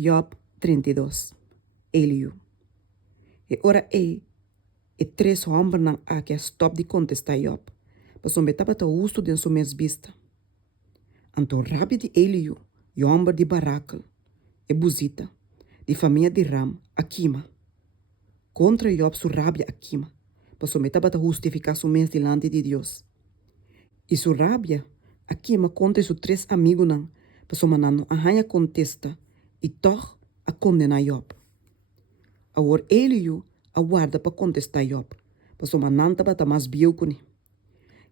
Job 32. Eliu. E ora e três homens não há que stop de contestar Job. Mas o metaba ta uso de sua mes vista. Anto rabi de Eliu, e homem de Barakel, e Buzita, de família de Ram, Akima. Contra Job su rabia Akima, mas o metaba ta justificar su mes delante de Deus. E su rabia, Akima contra su três amigos não, mas o manano arranha contesta, e toch a condenar Job. Agora Eliu aguarda para contestar Job, mas o manano taba ta mais biu kuni.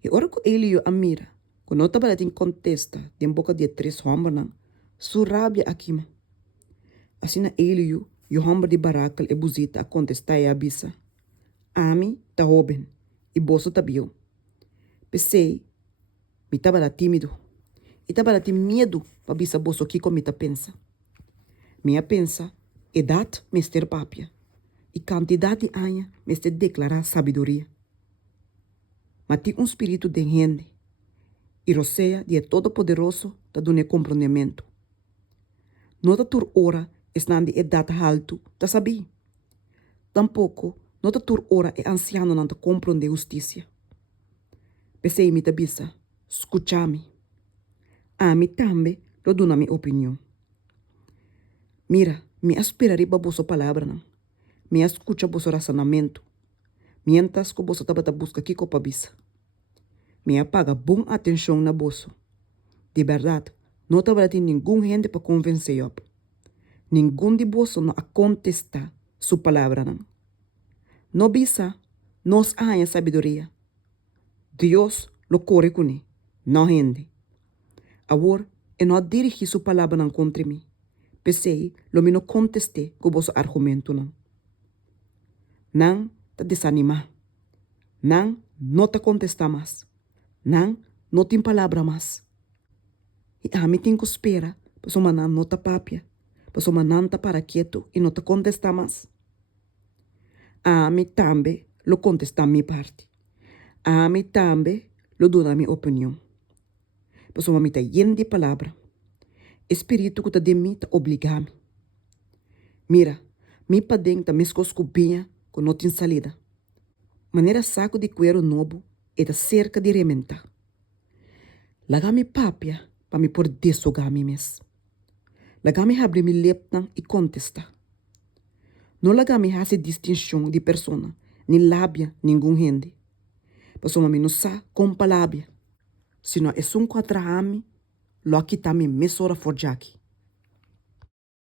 E ora que Eliu a mira, quando não taba tem contesta, de boca de três homens não, su rabia Akima. Assim na Eliu, e o homem de Barakel e Buzita a contestar e abisa. Ami ta hoben, e boso ta biu. Pensei, me taba lá tímido. E taba lá tem medo para bisa boso aqui como me ta pensa. Minha pensa, edad mester papia. E quantidade de anos mester declarar sabedoria. Mas tem espírito de gente. E roceia de todo-poderoso ta dune compreendimento. Nota tur ora esnan de edad alto ta sabi. Tampouco nota tur ora e anciano não ta compreende justiça. Pensei me ta bisa, escuchame. A mim também lo dona minha opinião. Mira, me esperaria para vossa palavra não. Me escucha vosso razonamento. Mientras que vosso taba ta busca aqui com bisa. Me apaga bom atenção na vosso. De verdade, não tava tem nenhum gente para convencer Job. Nenhum de vosso não a contestar sua palavra não. No bisa, nós há sabedoria. Deus lo corre com ele, não gente. Agora, eu não dirigi sua palavra não contra mim. Pensei, lo me não conteste com vosso argumento não. Não te desanimar. Não te contestar mais. Não tem palavra mais. E a mim tem que esperar, para o manan não te papia, para o manan te para quieto e não te contestar mais. A mim também lo contestar minha parte. A mim também lo dona minha opinião. Para o mim te lleno de palavra. Espírito que te de mim te obrigar-me. Mira, mi padeng ta mescoscubinha com não tem salida. Maneira saco de cuero novo e da cerca de rementa. Laga-me papia para me por desogar-me mes. Laga-me abre me leptan e contesta. Não laga-me hace distinção de persona, nem lábia, nenhum gente. Pois uma não sa com palavra. Se não é um contra-ame, lo aqui tá me mesora forjaki.